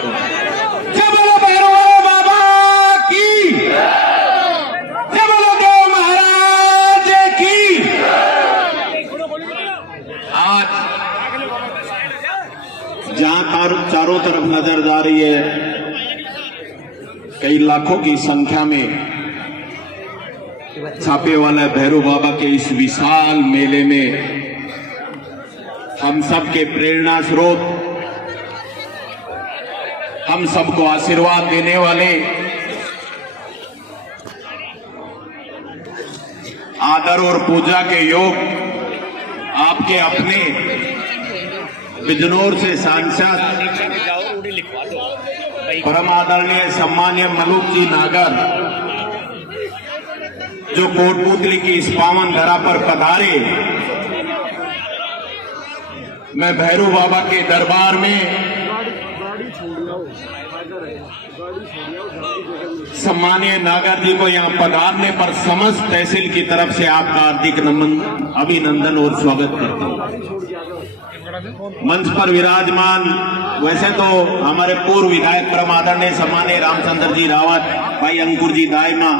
जय बोलो भैरव बाबा की, जय बोलो देव महाराज की। आज जहां चारों तरफ नजर जा रही है, कई लाखों की संख्या में छापे वाला भैरव बाबा के इस विशाल मेले में हम सबके प्रेरणा स्रोत, हम सबको आशीर्वाद देने वाले, आदर और पूजा के योग आपके अपने बिजनौर से सांसद परम आदरणीय सम्मान्य मलूक जी नागर, जो कोटपुतली की इस पावन धरा पर पधारे, मैं भैरव बाबा के दरबार में सम्मानीय नागर जी को यहाँ पधारने पर समस्त तहसील की तरफ से आपका हार्दिक अभिनंदन और स्वागत करता हूँ। मंच पर विराजमान वैसे तो हमारे पूर्व विधायक परम आदरणीय सम्मानीय रामचंद्र जी रावत, भाई अंकुर जी दायमा,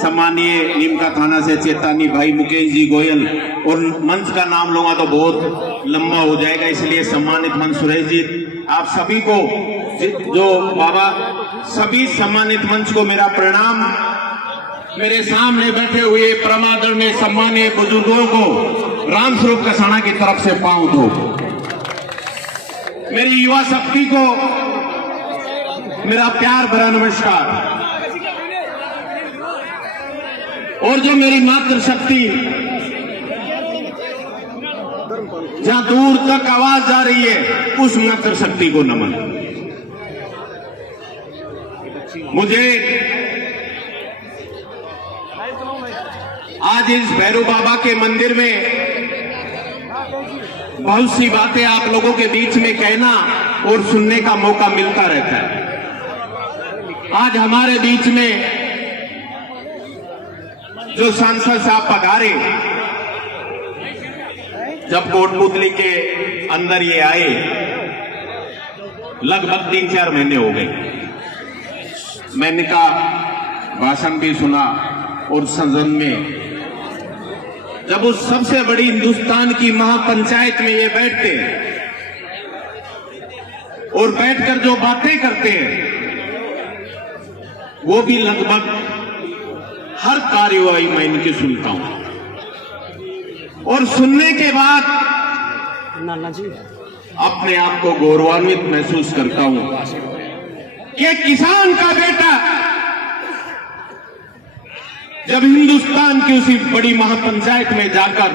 सम्मानीय नीमका थाना से चेतानी भाई मुकेश जी गोयल, और मंच का नाम लूंगा तो बहुत लंबा हो जाएगा, इसलिए सम्मानित मंच सुरेश जी, आप सभी को जो बाबा, सभी सम्मानित मंच को मेरा प्रणाम। मेरे सामने बैठे हुए परम आदरणीय सम्मानीय बुजुर्गों को रामस्वरूप कसाना की तरफ से पांव धो। मेरी युवा शक्ति को मेरा प्यार भरा नमस्कार, और जो मेरी मातृशक्ति जहां दूर तक आवाज जा रही है, उस मातृशक्ति को नमन। मुझे आज इस भैरव बाबा के मंदिर में बहुत सी बातें आप लोगों के बीच में कहना और सुनने का मौका मिलता रहता है। आज हमारे बीच में जो सांसद साहब पधारे, जब कोटपुतली के अंदर ये आए, लगभग 3-4 महीने हो गए, मैंने का भाषण भी सुना, और सदन में जब उस सबसे बड़ी हिंदुस्तान की महापंचायत में ये बैठते हैं और बैठकर जो बातें करते हैं, वो भी लगभग हर कार्यवाही मैं इनकी सुनता हूं, और सुनने के बाद अपने आप को गौरवान्वित महसूस करता हूं कि किसान का बेटा जब हिंदुस्तान की उसी बड़ी महापंचायत में जाकर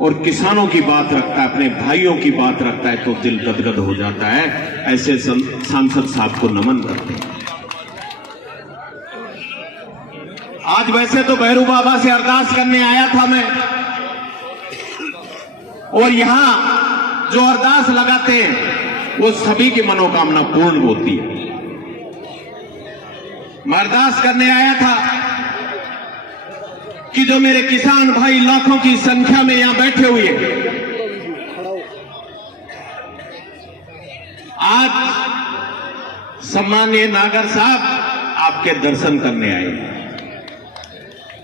और किसानों की बात रखता है, अपने भाइयों की बात रखता है, तो दिल गदगद हो जाता है। ऐसे सांसद साहब को नमन करते हैं। आज वैसे तो भैरव बाबा से अरदास करने आया था मैं, और यहां जो अरदास लगाते हैं वो सभी की मनोकामना पूर्ण होती है। मैं अरदास करने आया था कि जो मेरे किसान भाई लाखों की संख्या में यहां बैठे हुए, आज सम्मानीय नागर साहब आपके दर्शन करने आए।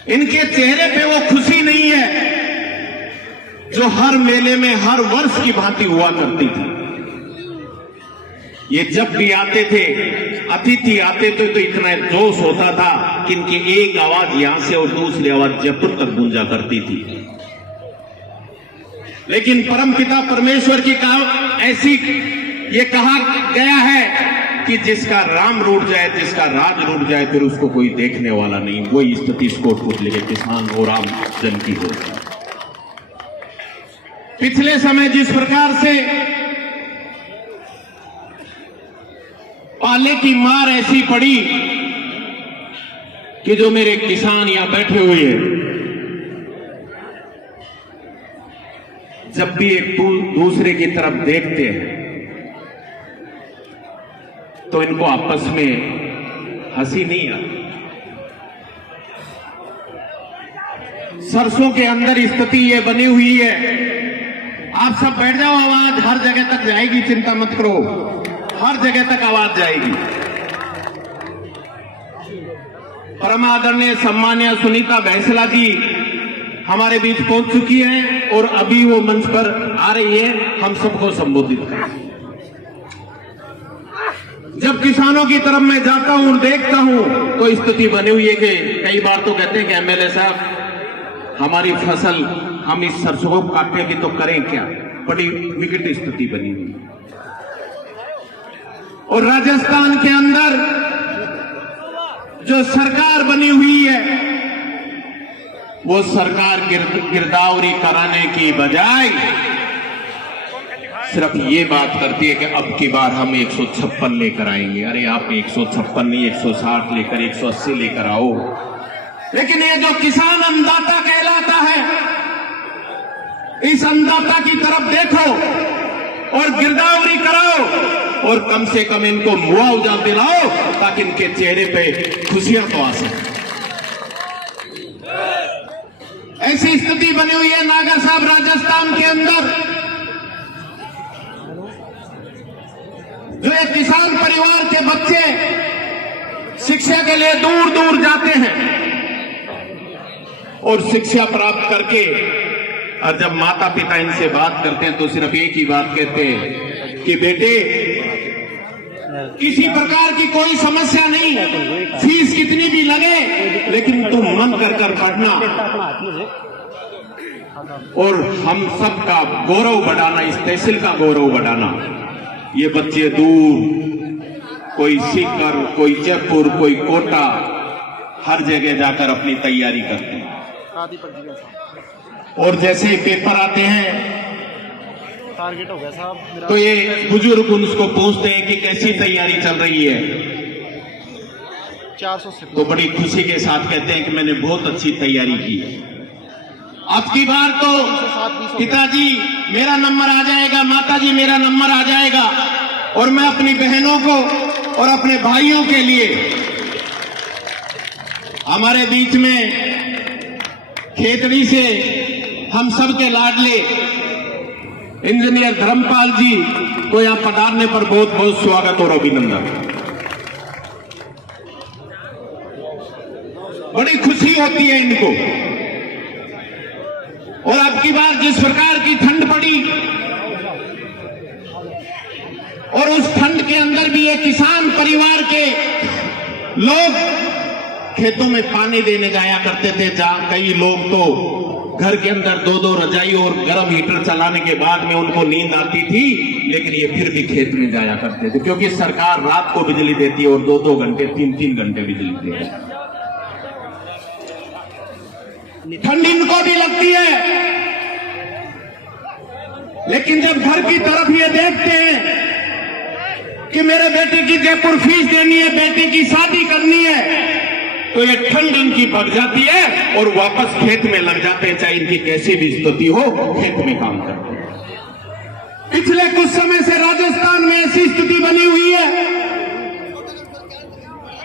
इनके चेहरे पे वो खुशी नहीं है जो हर मेले में हर वर्ष की भांति हुआ करती थी। ये जब भी आते थे, अतिथि आते थे, तो इतना जोश होता था कि इनकी एक आवाज यहां से और दूसरी आवाज जयपुर तक गूंजा करती थी। लेकिन परमपिता परमेश्वर की ऐसी ये कहा गया है कि जिसका राम रूठ जाए, जिसका राज रूठ जाए, फिर उसको कोई देखने वाला नहीं। वही स्थिति कोटपुतली के किसान और आम जन की हो। पिछले समय जिस प्रकार से पाले की मार ऐसी पड़ी कि जो मेरे किसान यहां बैठे हुए हैं, जब भी एक दूसरे की तरफ देखते हैं तो इनको आपस में हंसी नहीं आती। सरसों के अंदर स्थिति ये बनी हुई है। आप सब बैठ जाओ, आवाज हर जगह तक जाएगी, चिंता मत करो। हर जगह तक आवाज जाएगी। परम आदरणीय सम्मान्य सुनीता बैंसला जी हमारे बीच पहुंच चुकी हैं और अभी वो मंच पर आ रही है हम सबको संबोधित करें। जब किसानों की तरफ मैं जाता हूं और देखता हूं तो स्थिति बनी हुई है कि कई बार तो कहते हैं कि एमएलए साहब हमारी फसल हम इस सरसों को काटेंगे तो करें क्या, बड़ी विकट स्थिति बनी हुई है। और राजस्थान के अंदर जो सरकार बनी हुई है वो सरकार गिरदावरी कराने की बजाय सिर्फ ये बात करती है कि अब की बार हम 156 लेकर आएंगे। अरे आप 156 नहीं 160 लेकर 180 लेकर आओ। लेकिन ये जो किसान अन्नदाता कहलाता है, इस अन्नदाता की तरफ देखो और गिरदावरी कराओ और कम से कम इनको मुआवजा दिलाओ ताकि इनके चेहरे पे खुशियां तो आ सके। ऐसी स्थिति बनी हुई है नागर साहब राजस्थान के अंदर। जो एक किसान परिवार के बच्चे शिक्षा के लिए दूर दूर जाते हैं और शिक्षा प्राप्त करके और जब माता पिता इनसे बात करते हैं तो सिर्फ एक ही बात कहते हैं कि बेटे किसी प्रकार की कोई समस्या नहीं, फीस कितनी भी लगे लेकिन तुम मन कर कर पढ़ना और हम सबका गौरव बढ़ाना, इस तहसील का गौरव बढ़ाना। ये बच्चे दूर कोई सीकर, कोई जयपुर, कोई कोटा, हर जगह जाकर अपनी तैयारी करते हैं और जैसे ही पेपर आते हैं टारगेट हो गया साहब तो ये बुजुर्ग उनको पूछते हैं कि कैसी तैयारी चल रही है 400 से तो बड़ी खुशी के साथ कहते हैं कि मैंने बहुत अच्छी तैयारी की। अब की बार तो पिताजी मेरा नंबर आ जाएगा, माताजी मेरा नंबर आ जाएगा और मैं अपनी बहनों को और अपने भाइयों के लिए हमारे बीच में खेतड़ी से हम सबके लाडले इंजीनियर धर्मपाल जी को यहां पधारने पर बहुत बहुत स्वागत और अभिनंदन। बड़ी खुशी होती है इनको। और अब की बार जिस प्रकार की ठंड पड़ी और उस ठंड के अंदर भी एक किसान परिवार के लोग खेतों में पानी देने जाया करते थे, जहां कई लोग तो घर के अंदर 2-2 रजाई और गर्म हीटर चलाने के बाद में उनको नींद आती थी, लेकिन ये फिर भी खेत में जाया करते थे क्योंकि सरकार रात को बिजली देती है और 2-2 घंटे 3-3 घंटे बिजली देती है। ठंड इनको भी लगती है, लेकिन जब घर की तरफ ये देखते हैं कि मेरे बेटे की जयपुर फीस देनी है, बेटे की शादी करनी है, तो ये ठंड इनकी बढ़ जाती है और वापस खेत में लग जाते हैं, चाहे इनकी कैसी भी स्थिति हो, खेत में काम करते हैं। पिछले कुछ समय से राजस्थान में ऐसी स्थिति बनी हुई है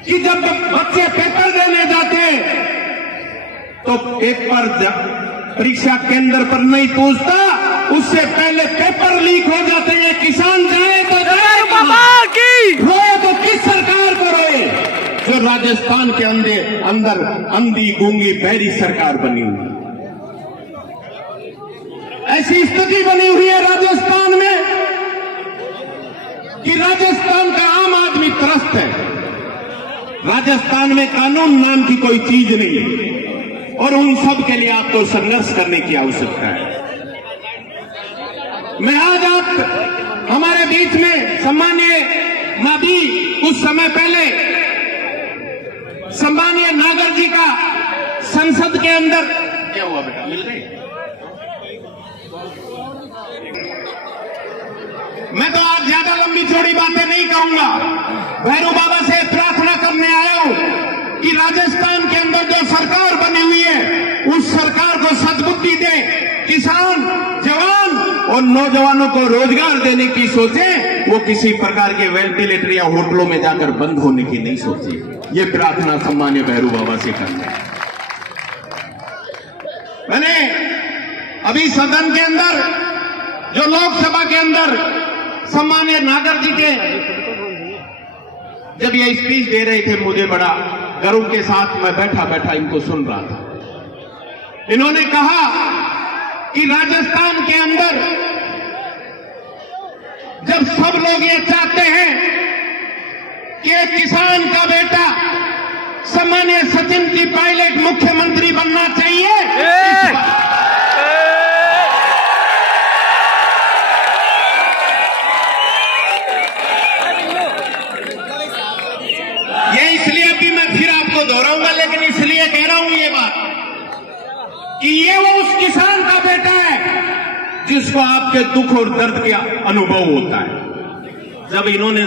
कि जब बच्चे पेपर देने जाते हैं तो पेपर परीक्षा केंद्र पर नहीं पहुंचता, उससे पहले पेपर लीक हो जाते हैं। किसान जाए तो जाए रोए तो किस सरकार को रोए जो राजस्थान के अंदर अंधी गूंगी बहरी सरकार बनी हुई। ऐसी स्थिति बनी हुई है राजस्थान में कि राजस्थान का आम आदमी त्रस्त है। राजस्थान में कानून नाम की कोई चीज नहीं है और उन सब के लिए आपको संघर्ष करने की आवश्यकता है। मैं आज आप हमारे बीच में सम्मानीय मादी कुछ समय पहले सम्मानीय नागर जी का संसद के अंदर क्या हुआ बेटा, मिल गई? मैं तो आज ज्यादा लंबी चौड़ी बातें नहीं कहूंगा। भैरू बाबा से प्रार्थना करने आया हूं कि राजस्थान के अंदर जो सरकार बनी हुई है उस सरकार को सद्बुद्धि दे, किसान, जवान और नौजवानों को रोजगार देने की सोचे, वो किसी प्रकार के वेंटिलेटर या होटलों में जाकर बंद होने की नहीं सोचे। ये प्रार्थना सम्मान्य भैरू बाबा से करना। मैंने अभी सदन के अंदर जो लोकसभा के अंदर सम्मान्य नागर जी के जब ये स्पीच दे रहे थे, मुझे बड़ा गर्व के साथ मैं बैठा बैठा इनको सुन रहा था। इन्होंने कहा कि राजस्थान के अंदर जब सब लोग ये चाहते हैं कि एक किसान का बेटा सम्मान्य सचिन जी पायलट मुख्यमंत्री बनना चाहिए, ये इसलिए भी मैं फिर आपको दोहराऊंगा, लेकिन इसलिए कह रहा हूं ये बात कि ये वो उस किसान का बेटा है जिसको आपके दुख और दर्द का अनुभव होता है। जब इन्होंने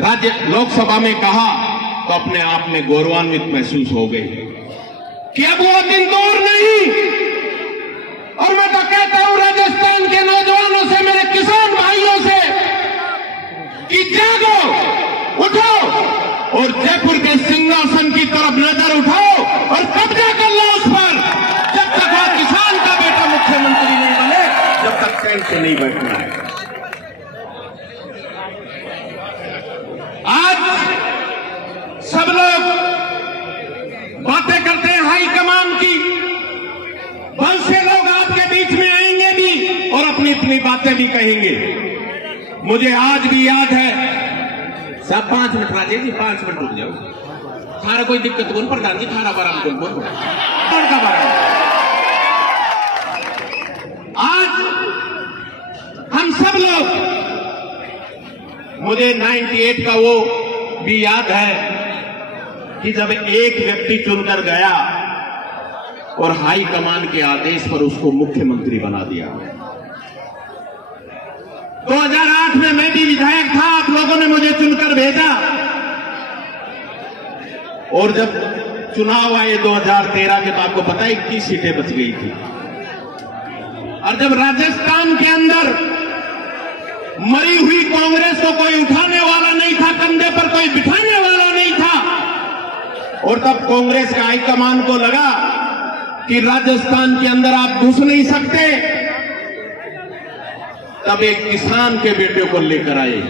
राज्य लोकसभा में कहा तो अपने आप में गौरवान्वित महसूस हो गई कि अब वो दिन दूर नहीं। और मैं तो कहता हूं राजस्थान के नौजवानों से, मेरे किसान भाइयों से कि जागो, उठो और जयपुर के सिंहासन की तरफ नजर उठाओ और कब्जा कर लो उस पर। जब तक वो किसान का बेटा मुख्यमंत्री नहीं बने, जब तक ट्रेन से नहीं बैठना है। आज सब लोग बातें करते हैं हाईकमान की, बहुत से लोग आपके बीच में आएंगे भी और अपनी अपनी बातें भी कहेंगे। मुझे आज भी याद है, सब 5 मिनट राजे जी, 5 मिनट रुक जाओ, थारा कोई दिक्कत कौन प्रधान जी, थारा बाराम कौन का बाराम। आज हम सब लोग, मुझे 98 का वो भी याद है कि जब एक व्यक्ति चुनकर गया और हाई कमान के आदेश पर उसको मुख्यमंत्री बना दिया। 2008 में मैं भी विधायक था, आप लोगों ने मुझे चुनकर भेजा और जब चुनाव आए 2013 के, तो आपको पता है 21 सीटें बच गई थी। और जब राजस्थान के अंदर मरी हुई कांग्रेस को कोई उठाने वाला नहीं था, कंधे पर कोई बिठाने वाला नहीं था, और तब कांग्रेस के हाईकमान को लगा कि राजस्थान के अंदर आप घुस नहीं सकते, तब एक किसान के बेटे को लेकर आए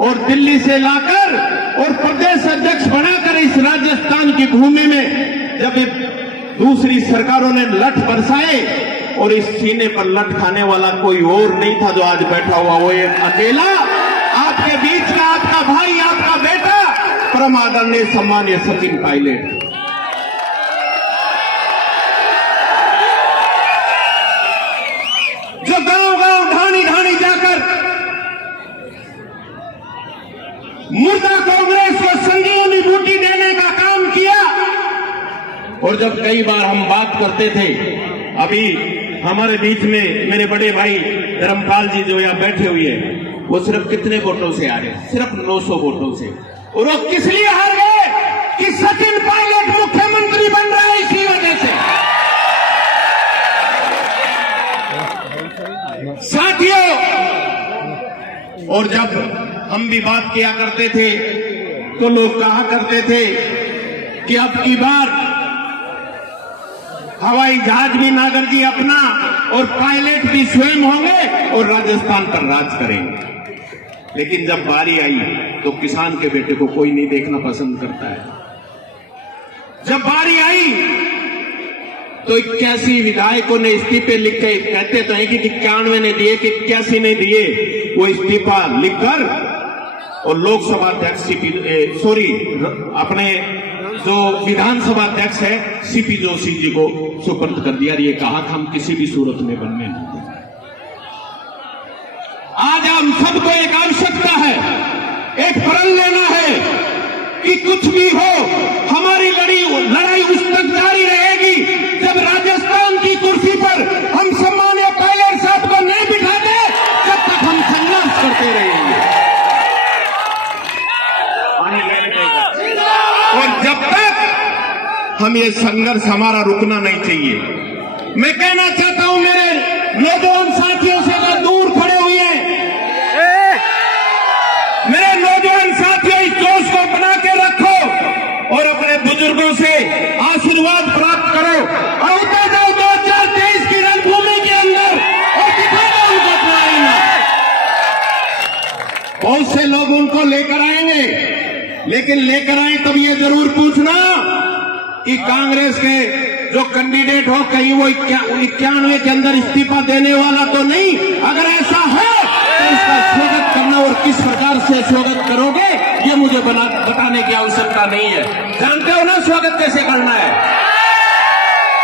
और दिल्ली से लाकर और प्रदेश अध्यक्ष बनाकर इस राजस्थान की भूमि में जब दूसरी सरकारों ने लठ बरसाए और इस सीने पर लठ खाने वाला कोई और नहीं था जो आज बैठा हुआ, वो एक अकेला आपके बीच का आपका भाई, आपका बेटा, परम आदरणीय सम्मानीय सचिन पायलट। जो गांव-गांव, ढाणी-ढाणी जाकर मुर्दा कांग्रेस को संजीवनी बूटी देने का काम किया। और जब कई बार हम बात करते थे, अभी हमारे बीच में मेरे बड़े भाई धर्मपाल जी जो यहां बैठे हुए हैं, वो सिर्फ कितने वोटों से आ रहे हैं? सिर्फ 900 वोटों से। और वो किस लिए हार गए? कि सचिन पायलट मुख्यमंत्री बन रहा है, इसी वजह से। साथियों, और जब हम भी बात किया करते थे तो लोग कहा करते थे कि अब की बार हवाई जहाज भी नागर जी अपना और पायलट भी स्वयं होंगे और राजस्थान पर राज करेंगे। लेकिन जब बारी आई तो किसान के बेटे को कोई नहीं देखना पसंद करता है। जब बारी आई तो 81 विधायकों ने इस्तीफे लिख के, कहते तो हैं कि 91 ने दिए कि 81 ने दिए, वो इस्तीफा लिखकर और लोकसभा अध्यक्ष अपने जो विधानसभा अध्यक्ष है सीपी जोशी जी को सुपर्द कर दिया। ये कहा कि हम किसी भी सूरत में बनने नहीं देंगे। आज हम सबको एक आवश्यकता है, एक प्रण लेना है कि कुछ भी हो, हमारी लड़ाई उस तक जारी रहेगी जब राजस्थान की कुर्सी पर हम सम्मानीय पायलट साहब को नहीं बिठाते, तब तक हम संघर्ष करते रहेंगे। और जब तक हम ये संघर्ष हमारा रुकना नहीं चाहिए। मैं कहना चाहता हूं मेरे नौजवान साथियों से जो दूर खड़े हुए हैं, मेरे नौजवान साथियों, इस जोश को बना के रखो और अपने बुजुर्गों से आशीर्वाद प्राप्त करो और उतर जाओ 2023 की रणभूमि के अंदर और दिखा दो उनको अपना बहुत से लोग उनको लेकर आएंगे, लेकिन लेकर आए तब ये जरूर पूछना कि कांग्रेस के जो कैंडिडेट हो कहीं वो 91 के अंदर इस्तीफा देने वाला तो नहीं। अगर ऐसा है तो इसका स्वागत करना और किस प्रकार से स्वागत करोगे ये मुझे बताने की आवश्यकता नहीं है। जानते हो ना स्वागत कैसे करना है?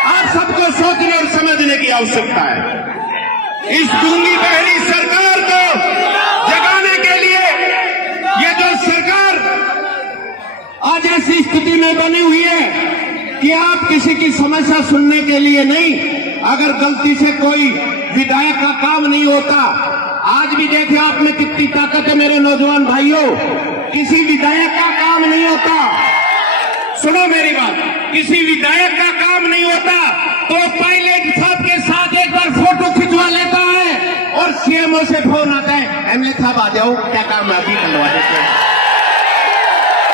आप सबको सोचने और समझने की आवश्यकता है। इस गूंगी बहरी सरकार को जगाने के लिए ये जो सरकार आज ऐसी स्थिति में बनी हुई है कि आप किसी की समस्या सुनने के लिए नहीं, अगर गलती से कोई विधायक का काम नहीं होता, आज भी देखे आप में कितनी ताकत है मेरे नौजवान भाइयों, किसी विधायक का काम नहीं होता, सुनो मेरी बात, किसी विधायक का काम नहीं होता तो पायलट साहब के साथ एक बार फोटो खिंचवा लेता है और सीएमओ से फोन आता है, एमएलए साहब आ जाओ, क्या काम है अभी करवा देते हैं।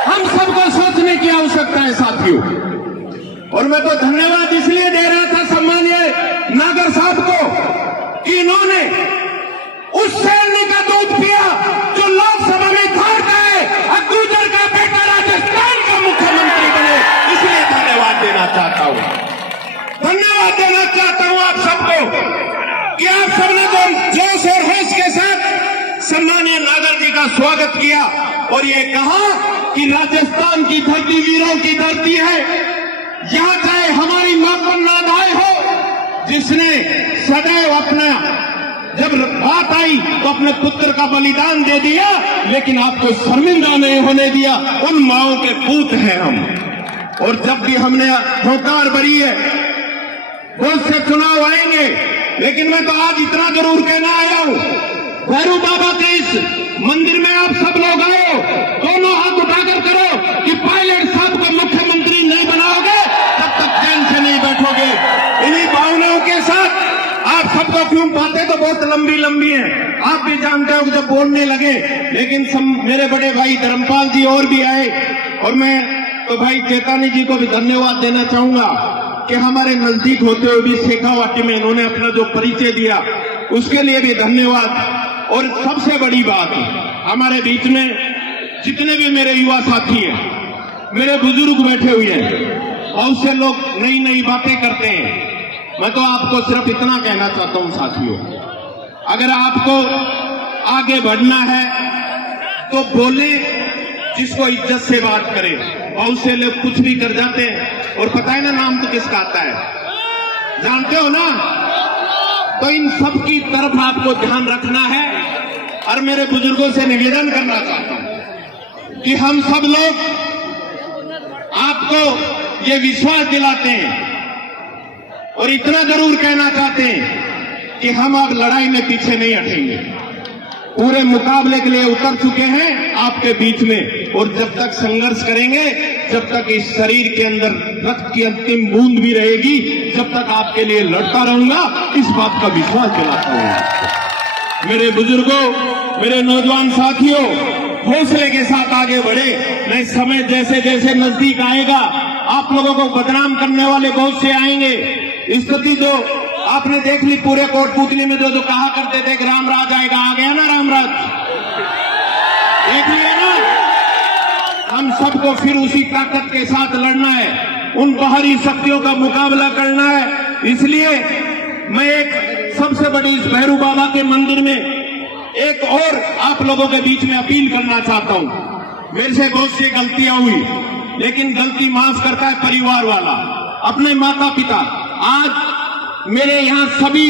हम सबको सोचने की आवश्यकता है साथियों। और मैं तो धन्यवाद इसलिए दे रहा था सम्मानीय नागर साहब को कि इन्होंने उस शेरनी का दूध पिया जो लोकसभा में धारता है, गुर्जर का बेटा राजस्थान का मुख्यमंत्री बने, इसलिए धन्यवाद देना चाहता हूं। धन्यवाद देना चाहता हूं आप सबको कि आप सबने तो जोश और होश के साथ सम्मानीय नागर जी का स्वागत किया और ये कहा कि राजस्थान की धरती वीरों की धरती है, यहां चाहे हमारी मां पर नाद आए हो, जिसने सदैव अपना जब बात आई तो अपने पुत्र का बलिदान दे दिया, लेकिन आपको शर्मिंदा नहीं होने दिया। उन माओं के पूत हैं हम। और जब भी हमने होकार भरी है, बहुत से चुनाव आएंगे, लेकिन मैं तो आज इतना जरूर कहना आया हूं, भैरू बाबा के इस मंदिर में आप सब लोग आए हो, दोनों हाथ उठाकर करो कि पायलट साहब को मुख्यमंत्री नहीं बनाओगे तब तक चैन से नहीं बैठोगे। इन्हीं भावनाओं के साथ आप सबको क्यों बातें तो बहुत लंबी लंबी हैं, आप भी जानते हो कि जब बोलने लगे, लेकिन मेरे बड़े भाई धर्मपाल जी और भी आए, और मैं तो भाई चेतानी जी को भी धन्यवाद देना चाहूंगा कि हमारे नजदीक होते हुए भी शेखावाटी में इन्होंने अपना जो परिचय दिया उसके लिए भी धन्यवाद। और सबसे बड़ी बात, हमारे बीच में जितने भी मेरे युवा साथी हैं, मेरे बुजुर्ग बैठे हुए हैं, बहुत से लोग नई नई बातें करते हैं। मैं तो आपको सिर्फ इतना कहना चाहता हूं साथियों, अगर आपको आगे बढ़ना है तो बोले, जिसको इज्जत से बात करें। बहुत से लोग कुछ भी कर जाते हैं और पता है ना नाम तो किसका आता है, जानते हो ना? तो इन सब की तरफ आपको ध्यान रखना है। और मेरे बुजुर्गों से निवेदन करना चाहता हूं कि हम सब लोग आपको ये विश्वास दिलाते हैं और इतना जरूर कहना चाहते हैं कि हम अब लड़ाई में पीछे नहीं हटेंगे, पूरे मुकाबले के लिए उतर चुके हैं आपके बीच में। और जब तक संघर्ष करेंगे, जब तक इस शरीर के अंदर रक्त की अंतिम बूंद भी रहेगी, जब तक आपके लिए लड़ता रहूंगा, इस बात का विश्वास दिलाता हूं। मेरे बुजुर्गों, मेरे नौजवान साथियों, हौसले के साथ आगे बढ़े। नहीं, समय जैसे जैसे नजदीक आएगा, आप लोगों को बदनाम करने वाले बहुत से आएंगे। स्थिति जो आपने देख ली पूरे कोटपुतली में, जो कहा करते थे कि रामराज आएगा, आ गया ना रामराज, देख लिया ना। हम सबको फिर उसी ताकत के साथ लड़ना है, उन बाहरी शक्तियों का मुकाबला करना है। इसलिए मैं एक सबसे बड़ी इस भैरू बाबा के मंदिर में एक और आप लोगों के बीच में अपील करना चाहता हूं। मेरे से बहुत सी गलतियां हुई, लेकिन गलती माफ करता है परिवार वाला, अपने माता पिता। आज मेरे यहाँ सभी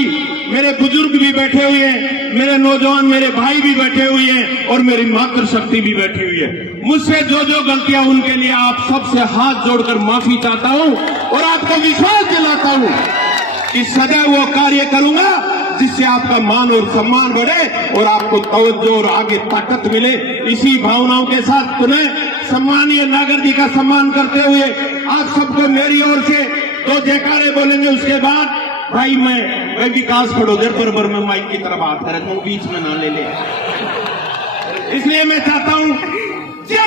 मेरे बुजुर्ग भी बैठे हुए हैं, मेरे नौजवान मेरे भाई भी बैठे हुए हैं और मेरी मातृशक्ति भी बैठी हुई है। मुझसे जो जो गलतियां, उनके लिए आप सबसे हाथ जोड़कर माफी चाहता हूं और आपको विश्वास दिलाता हूं कि सदैव वो कार्य करूंगा जिससे आपका मान और सम्मान बढ़े और आपको तवज्जो और आगे ताकत मिले। इसी भावनाओं के साथ पुनः सम्मानीय नागर जी का सम्मान करते हुए आप सबको मेरी ओर से 2 जयकारे बोलेंगे। उसके बाद भाई मैं विकास खड़ोदर पर मैं माइक की तरफ हाथ रखूं, बीच में ना ले ले, इसलिए मैं चाहता हूं जय